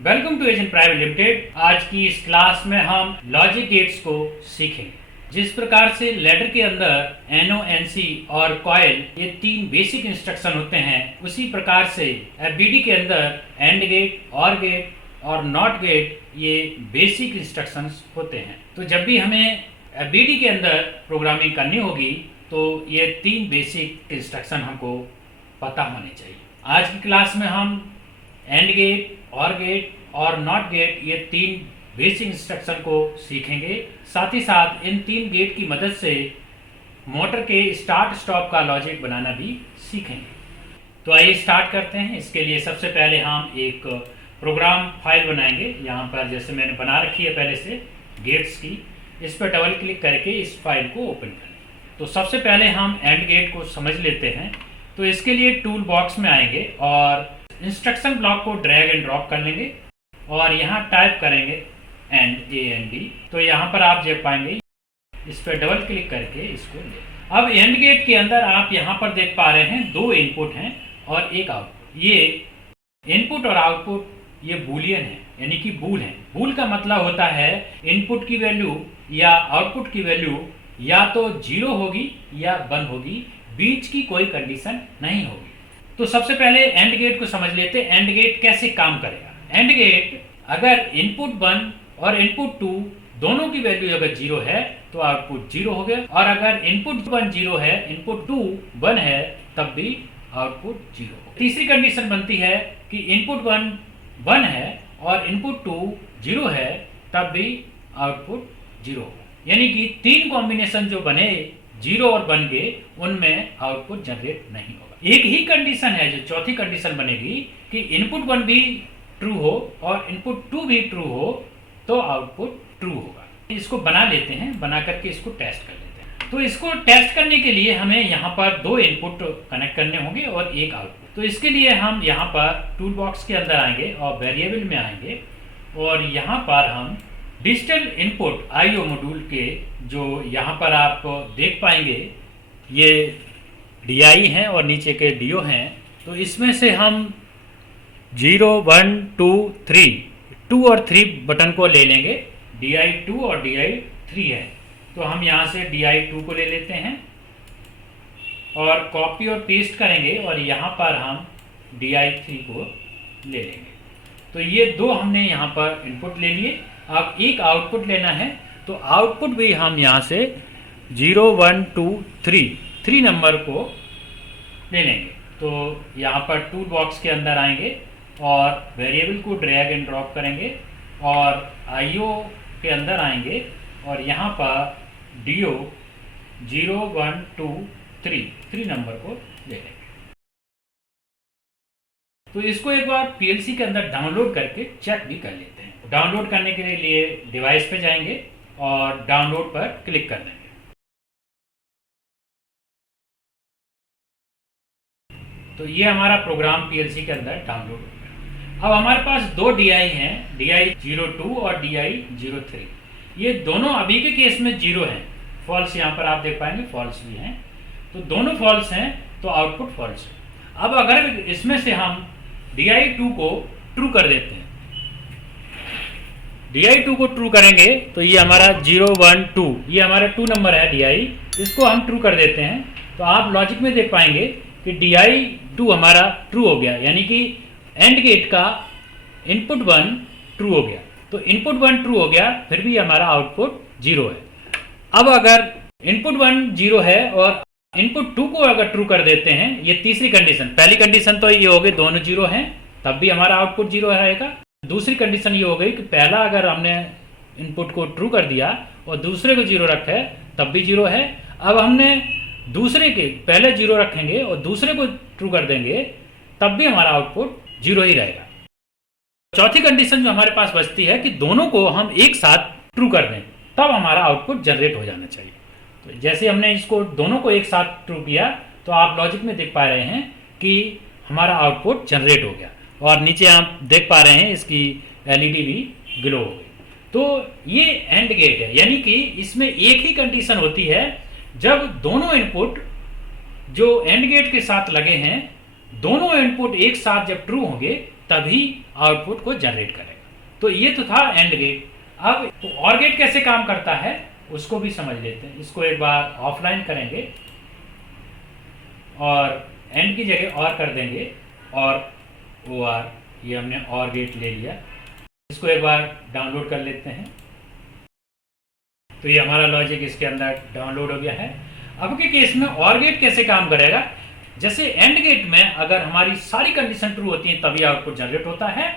Welcome to agent private limited. आज की इस क्लास में हम लॉजिक गेट्स को सीखेंगे। जिस प्रकार से लैडर के अंदर एनओ, एनसी और कॉइल ये तीन बेसिक इंस्ट्रक्शन होते हैं, उसी प्रकार से एफबीडी के अंदर एंड गेट, और गेट और नॉट गेट ये बेसिक इंस्ट्रक्शंस होते हैं। तो जब भी हमें एफबीडी के अंदर प्रोग्रामिंग करनी होगी तो ये तीन बेसिक इंस्ट्रक्शन हमको पता होने चाहिए। आज की क्लास में हम एंड गेट, और गेट और नॉट गेट ये तीन बेसिक इंस्ट्रक्शन को सीखेंगे। साथ ही साथ इन तीन गेट की मदद से मोटर के स्टार्ट स्टॉप का लॉजिक बनाना भी सीखेंगे। तो आइए स्टार्ट करते हैं। इसके लिए सबसे पहले हम एक प्रोग्राम फाइल बनाएंगे। यहाँ पर जैसे मैंने बना रखी है पहले से गेट्स की, इस पर डबल क्लिक करके इस फाइल को ओपन करें। तो सबसे पहले हम एंड गेट को समझ लेते हैं। तो इसके लिए टूल बॉक्स में आएंगे और इंस्ट्रक्शन ब्लॉक को ड्रैग एंड ड्रॉप कर लेंगे और यहाँ टाइप करेंगे एंड, AND। तो यहाँ पर आप देख पाएंगे, इस पर डबल क्लिक करके इसको ले। अब एंड गेट के अंदर आप यहाँ पर देख पा रहे हैं दो इनपुट हैं और एक आउटपुट। ये इनपुट और आउटपुट ये बूलियन है, यानी कि बूल है। बूल का मतलब होता है इनपुट की वैल्यू या आउटपुट की वैल्यू या तो 0 होगी या 1 होगी, बीच की कोई कंडीशन नहीं होगी। तो सबसे पहले एंड गेट को समझ लेते हैं। एंड गेट कैसे काम करेगा। एंड गेट अगर इनपुट 1 और इनपुट 2 दोनों की वैल्यू अगर 0 है तो आउटपुट 0 हो गया, और अगर इनपुट 1 0 है, इनपुट 2 1 है, तब भी आउटपुट 0 हो। तीसरी कंडीशन बनती है कि इनपुट 1 है और इनपुट 2 0 है, तब भी आउटपुट 0 होगा। यानी कि तीन कॉम्बिनेशन जो बने 0 और 1 के, उनमें आउटपुट जनरेट नहीं होगा। एक ही कंडीशन है जो चौथी कंडीशन बनेगी कि इनपुट 1 भी ट्रू हो और इनपुट 2 भी ट्रू हो, तो आउटपुट ट्रू होगा। इसको बना लेते हैं, बना करके इसको टेस्ट कर लेते हैं। तो इसको टेस्ट करने के लिए हमें यहाँ पर दो इनपुट कनेक्ट करने होंगे और एक आउटपुट। तो इसके लिए हम यहाँ पर टूल बॉक्स के अंदर आएंगे और वेरिएबल में आएंगे और यहाँ पर हम डिजिटल इनपुट IO मॉड्यूल के, जो यहाँ पर आप देख पाएंगे ये DI हैं और नीचे के DO हैं। तो इसमें से हम 0 1 2 3 2 और 3 बटन को ले लेंगे। DI 2 और DI 3 है, तो हम यहाँ से DI 2 को ले लेते हैं और कॉपी और पेस्ट करेंगे और यहाँ पर हम DI 3 को ले लेंगे। तो ये दो हमने यहाँ पर इनपुट ले लिए। अब एक आउटपुट लेना है, तो आउटपुट भी हम यहाँ से 0 1 2 3 नंबर को ले लेंगे। तो यहाँ पर टूल बॉक्स के अंदर आएंगे और वेरिएबल को ड्रैग एंड ड्रॉप करेंगे और IO के अंदर आएंगे और यहाँ पर DO 0 1 2 3 नंबर को ले लेंगे। तो इसको एक बार PLC के अंदर डाउनलोड करके चेक भी कर लेते हैं। डाउनलोड करने के लिए डिवाइस पे जाएंगे और डाउनलोड पर क्लिक कर देंगे। तो ये हमारा प्रोग्राम PLC के अंदर डाउनलोड हो गया। अब हमारे पास दो DI हैं, DI 02 और DI 03। ये दोनों अभी के केस में 0 हैं। फॉल्स यहाँ पर आप देख पाएंगे, फॉल्स भी हैं। तो दोनों फॉल्स हैं, तो आउटपुट फॉल्स है। अब अगर इसमें से हम DI 2 को ट्रू कर देते हैं, DI 2 को ट्रू करेंगे तो ये हमारा 0 1 2, ये हमारा 2 नंबर है DI, इसको हम ट्रू कर देते हैं। तो आप लॉजिक में देख पाएंगे कि DI 2 हमारा ट्रू हो गया, यानी कि एंड गेट का इनपुट 1 ट्रू हो गया। तो इनपुट 1 ट्रू हो गया, फिर भी हमारा आउटपुट 0 है। अब अगर इनपुट 1 0 है और इनपुट 2 को अगर ट्रू कर देते हैं, ये तीसरी कंडीशन। पहली कंडीशन तो ये हो गई दोनों 0 हैं, तब भी हमारा आउटपुट 0 रहेगा। दूसरी कंडीशन ये हो गई कि पहला अगर हमने इनपुट को ट्रू कर दिया और दूसरे को 0 रखा है, तब भी 0 है। अब हमने दूसरे के पहले 0 रखेंगे और दूसरे को ट्रू कर देंगे, तब भी हमारा आउटपुट 0 ही रहेगा। चौथी कंडीशन जो हमारे पास बचती है कि दोनों को हम एक साथ ट्रू कर दें, तब हमारा आउटपुट जनरेट हो जाना चाहिए। तो जैसे हमने इसको दोनों को एक साथ ट्रू किया, तो आप लॉजिक में देख पा रहे हैं कि हमारा आउटपुट जनरेट हो गया और नीचे आप देख पा रहे हैं इसकी LED भी ग्लो हो गई। तो ये एंड गेट है, यानी कि इसमें एक ही कंडीशन होती है, जब दोनों इनपुट जो एंड गेट के साथ लगे हैं, दोनों इनपुट एक साथ जब ट्रू होंगे तभी आउटपुट को जनरेट करेगा। तो ये तो था एंड गेट। अब और गेट कैसे काम करता है उसको भी समझ लेते हैं। इसको एक बार ऑफलाइन करेंगे और एंड की जगह और कर देंगे और ओ आर, ये हमने और गेट ले लिया। इसको एक बार डाउनलोड कर लेते हैं। तो ये हमारा लॉजिक इसके अंदर डाउनलोड हो गया है। अब के केस में और गेट कैसे काम करेगा, जैसे एंड गेट में अगर हमारी सारी कंडीशन ट्रू होती है तभी आउटपुट जनरेट होता है।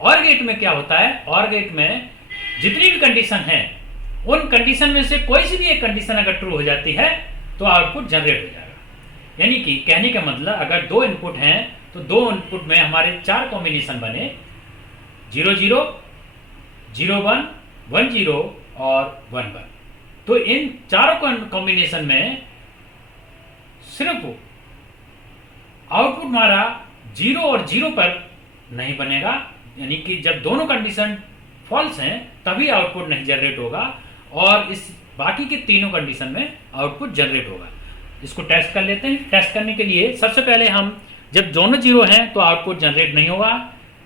और गेट में क्या होता है, और गेट में जितनी भी कंडीशन है उन कंडीशन में से कोई सी भी एक कंडीशन अगर ट्रू हो जाती है तो आउटपुट जनरेट हो जाएगा। यानी कि कहने का मतलब अगर दो इनपुट हैं तो दो इनपुट में हमारे 4 कॉम्बिनेशन बने, 0 0 0 1 1 0 और 1 1। तो इन चारों कॉम्बिनेशन में सिर्फ आउटपुट हमारा 0 और 0 पर नहीं बनेगा, यानी कि जब दोनों कंडीशन फॉल्स हैं तभी आउटपुट नहीं जनरेट होगा, और इस बाकी के तीनों कंडीशन में आउटपुट जनरेट होगा। इसको टेस्ट कर लेते हैं। टेस्ट करने के लिए सबसे पहले हम जब दोनों 0 हैं तो आउटपुट जनरेट नहीं होगा,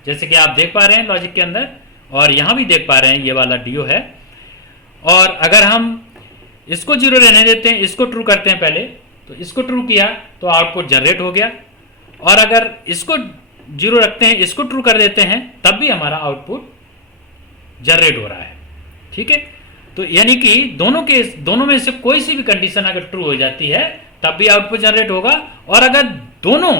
जैसे कि आप देख पा रहे हैं लॉजिक के अंदर, और यहां भी देख पा रहे हैं ये वाला डीओ है। और अगर हम इसको 0 रहने देते हैं, इसको ट्रू करते हैं पहले, तो इसको ट्रू किया तो आउटपुट जनरेट हो गया, और अगर इसको 0 रखते हैं, इसको ट्रू कर देते हैं, तब भी हमारा आउटपुट जनरेट हो रहा है। ठीक है, तो यानी कि दोनों में से कोई सी भी कंडीशन अगर ट्रू हो जाती है तब भी आउटपुट जनरेट होगा, और अगर दोनों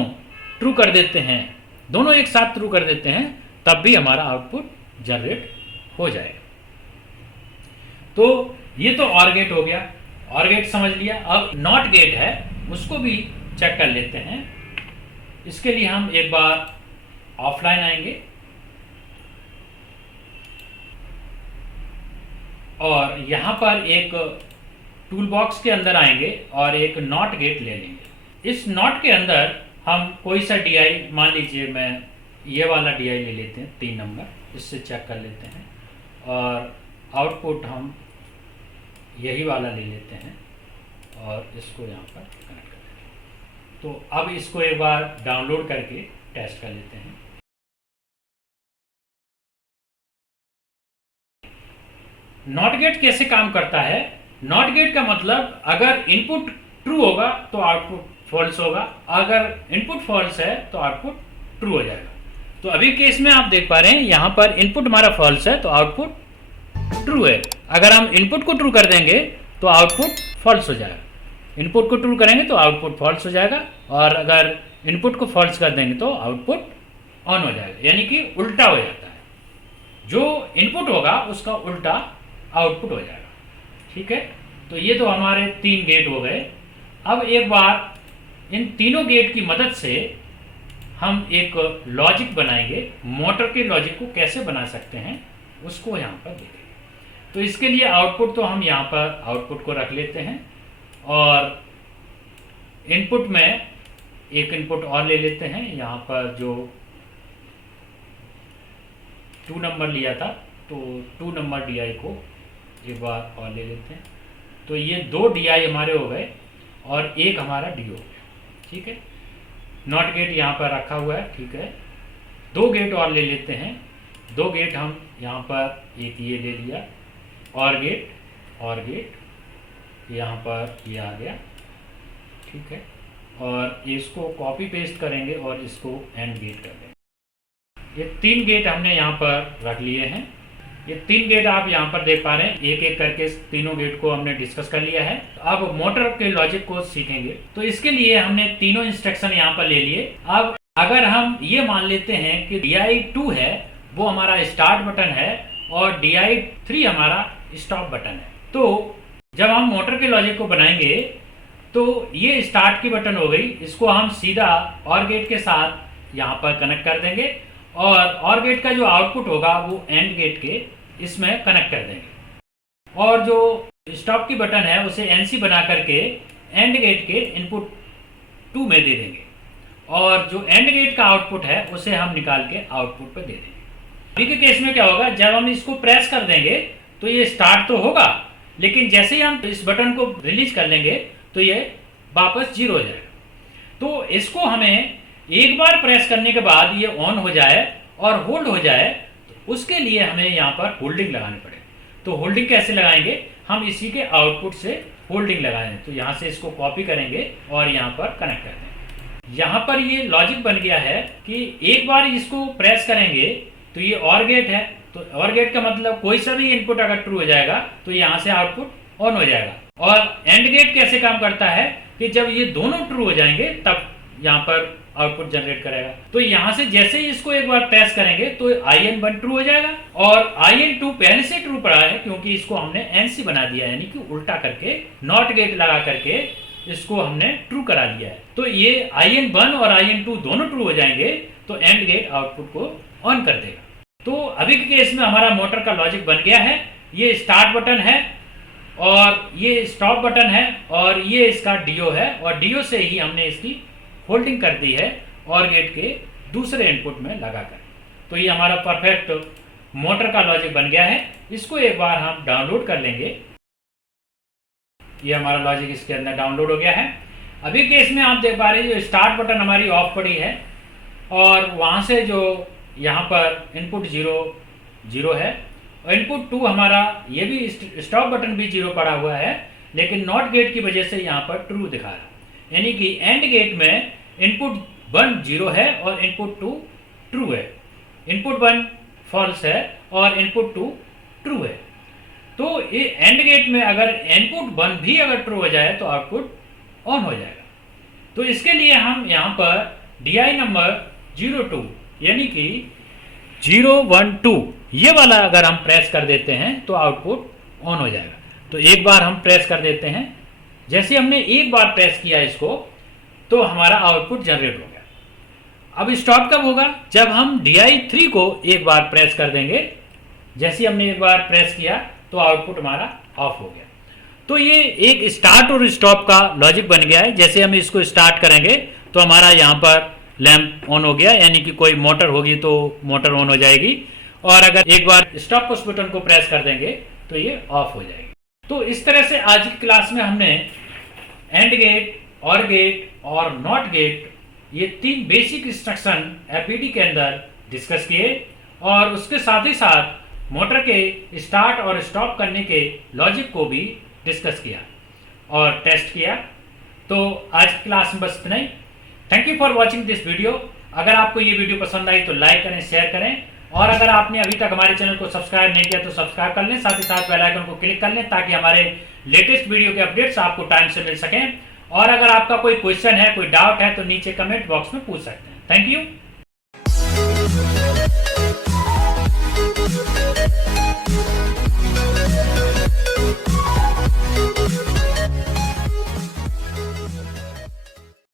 ट्रू कर देते हैं, दोनों एक साथ ट्रू कर देते हैं, तब भी हमारा आउटपुट जनरेट हो जाएगा। तो ये तो और गेट हो गया, और गेट समझ लिया। अब नॉट गेट है, उसको भी चेक कर लेते हैं। इसके लिए हम एक बार ऑफलाइन आएंगे और यहां पर एक टूल बॉक्स के अंदर आएंगे और एक नॉट गेट ले लेंगे। इस नॉट के अंदर हम कोई सा DI, मान लीजिए मैं ये वाला DI ले लेते हैं 3 नंबर, इससे चेक कर लेते हैं, और आउटपुट हम यही वाला ले लेते हैं और इसको यहाँ पर कनेक्ट कर देते हैं। तो अब इसको एक बार डाउनलोड करके टेस्ट कर लेते हैं। नॉट गेट कैसे काम करता है, नॉट गेट का मतलब अगर इनपुट ट्रू होगा तो आउटपुट फॉल्स होगा, अगर इनपुट फॉल्स है तो आउटपुट ट्रू हो जाएगा। तो अभी केस में आप देख पा रहे हैं यहां पर इनपुट हमारा फॉल्स है तो आउटपुट ट्रू है। अगर हम इनपुट को ट्रू कर देंगे तो आउटपुट फॉल्स हो जाएगा, इनपुट को ट्रू करेंगे तो आउटपुट फॉल्स हो जाएगा, और अगर इनपुट को फॉल्स कर देंगे तो आउटपुट ऑन हो जाएगा, यानी कि उल्टा हो जाता है। जो इनपुट होगा उसका उल्टा आउटपुट हो जाएगा। ठीक है, तो ये तो हमारे 3 गेट हो गए। अब एक बार इन तीनों गेट की मदद से हम एक लॉजिक बनाएंगे। मोटर के लॉजिक को कैसे बना सकते हैं उसको यहाँ पर देखेंगे। तो इसके लिए आउटपुट तो हम यहाँ पर आउटपुट को रख लेते हैं, और इनपुट में एक इनपुट और ले लेते हैं। यहाँ पर जो 2 नंबर लिया था तो 2 नंबर DI को एक बार और ले लेते हैं। तो ये 2 DI हमारे हो गए और एक हमारा DO हो गया। ठीक है, नॉट गेट यहाँ पर रखा हुआ है। ठीक है, 2 गेट और ले लेते हैं। 2 गेट हम यहाँ पर एक ये ले लिया, और गेट यहाँ पर ये आ गया। ठीक है, और इसको कॉपी पेस्ट करेंगे और इसको एंड गेट कर देंगे। ये 3 गेट हमने यहाँ पर रख लिए हैं। ये 3 गेट आप यहाँ पर देख पा रहे हैं, एक एक करके तीनों गेट को हमने डिस्कस कर लिया है। अब मोटर के लॉजिक को सीखेंगे। तो इसके लिए हमने तीनों इंस्ट्रक्शन यहाँ पर ले लिए। अब अगर हम ये मान लेते हैं कि DI2 है वो हमारा स्टार्ट बटन है और DI3 हमारा स्टॉप बटन है, तो जब हम मोटर के लॉजिक को बनाएंगे तो ये स्टार्ट की बटन हो गई, इसको हम सीधा और गेट के साथ यहाँ पर कनेक्ट कर देंगे, और गेट का जो आउटपुट होगा वो एंड गेट के इसमें कनेक्ट कर देंगे, और जो स्टॉप की बटन है उसे NC बना करके एंड गेट के इनपुट 2 में दे देंगे, और जो एंड गेट का आउटपुट है उसे हम निकाल के आउटपुट पर दे देंगे। अभी के केस में क्या होगा, जब हम इसको प्रेस कर देंगे तो ये स्टार्ट तो होगा, लेकिन जैसे ही हम इस बटन को रिलीज कर लेंगे तो ये वापस 0 हो जाएगा। तो इसको हमें एक बार प्रेस करने के बाद ये ऑन हो जाए और होल्ड हो जाए, तो उसके लिए हमें यहाँ पर होल्डिंग लगानी पड़े। तो होल्डिंग कैसे लगाएंगे, हम इसी के आउटपुट से होल्डिंग लगाएं। तो यहाँ से इसको कॉपी करेंगे और यहाँ पर कनेक्ट कर देंगे। यहाँ पर ये लॉजिक बन गया है कि एक बार इसको प्रेस करेंगे तो ये और गेट है, तो और गेट का मतलब कोई सा भी इनपुट अगर ट्रू हो जाएगा तो यहाँ से आउटपुट ऑन हो जाएगा। और एंड गेट कैसे काम करता है कि जब ये दोनों ट्रू हो जाएंगे तब यहाँ पर आउटपुट जनरेट करेगा। तो यहाँ से जैसे ही इसको एक बार प्रेस करेंगे तो IN1 ट्रू हो जाएगा और IN2 पहले से ट्रू पड़ा है क्योंकि इसको हमने NC बना दिया, यानी कि उल्टा करके नॉट गेट लगा करके इसको हमने ट्रू करा दिया है। तो ये IN1 और IN2 दोनों ट्रू हो जाएंगे तो एंड गेट आउटपुट को ऑन कर देगा। तो अभी के केस में हमारा मोटर का लॉजिक बन गया है। ये स्टार्ट बटन है और ये स्टॉप बटन है और ये इसका DO है और DO से ही हमने इसकी होल्डिंग कर दी है और गेट के दूसरे इनपुट में लगाकर। तो ये हमारा परफेक्ट मोटर का लॉजिक बन गया है। इसको एक बार हम डाउनलोड कर लेंगे। ये हमारा लॉजिक इसके अंदर डाउनलोड हो गया है। अभी केस में आप देख पा रहे हैं जो स्टार्ट बटन हमारी ऑफ पड़ी है और वहां से जो यहाँ पर इनपुट 0 है और इनपुट 2 हमारा ये भी स्टॉप बटन भी 0 पड़ा हुआ है, लेकिन नॉट गेट की वजह से यहाँ पर ट्रू दिखा रहा है। यानी कि एंड गेट में इनपुट 1 0 है और इनपुट 2 ट्रू है, इनपुट 1 फॉल्स है और इनपुट 2 ट्रू है। तो ये एंड गेट में अगर इनपुट 1 भी अगर ट्रू हो जाए तो आउटपुट ऑन हो जाएगा। तो इसके लिए हम यहाँ पर DI नंबर 02 यानी कि 012 ये वाला अगर हम प्रेस कर देते हैं तो आउटपुट ऑन हो जाएगा। तो एक बार हम प्रेस कर देते हैं। जैसे हमने एक बार प्रेस किया इसको तो हमारा आउटपुट जनरेट हो गया। अब स्टॉप कब होगा, जब हम DI3 को एक बार प्रेस कर देंगे। जैसे हमने एक बार प्रेस किया तो आउटपुट हमारा ऑफ हो गया। तो ये एक स्टार्ट और स्टॉप का लॉजिक बन गया है। जैसे हम इसको स्टार्ट करेंगे तो हमारा यहाँ पर लैंप ऑन हो गया, यानी कि कोई मोटर होगी तो मोटर ऑन हो जाएगी, और अगर एक बार स्टॉप पुश बटन को प्रेस कर देंगे तो ये ऑफ हो जाएगी। तो इस तरह से आज की क्लास में हमने एंड गेट, और गेट और नॉट गेट ये 3 बेसिक इंस्ट्रक्शन एपीडी के अंदर डिस्कस किए और उसके साथ ही साथ मोटर के स्टार्ट और स्टॉप करने के लॉजिक को भी डिस्कस किया और टेस्ट किया। तो आज की क्लास में बस इतना ही। Thank you for watching this video. अगर आपको ये वीडियो पसंद आई तो लाइक करें, शेयर करें, और अगर आपने अभी तक हमारे चैनल को सब्सक्राइब नहीं किया तो सब्सक्राइब कर लें, साथ ही साथ बेल आइकन को क्लिक कर लें ताकि हमारे लेटेस्ट वीडियो के अपडेट्स आपको टाइम से मिल सकें। और अगर आपका कोई क्वेश्चन है, कोई डाउट है तो नीचे कमेंट बॉक्स में पूछ सकते हैं। Thank you.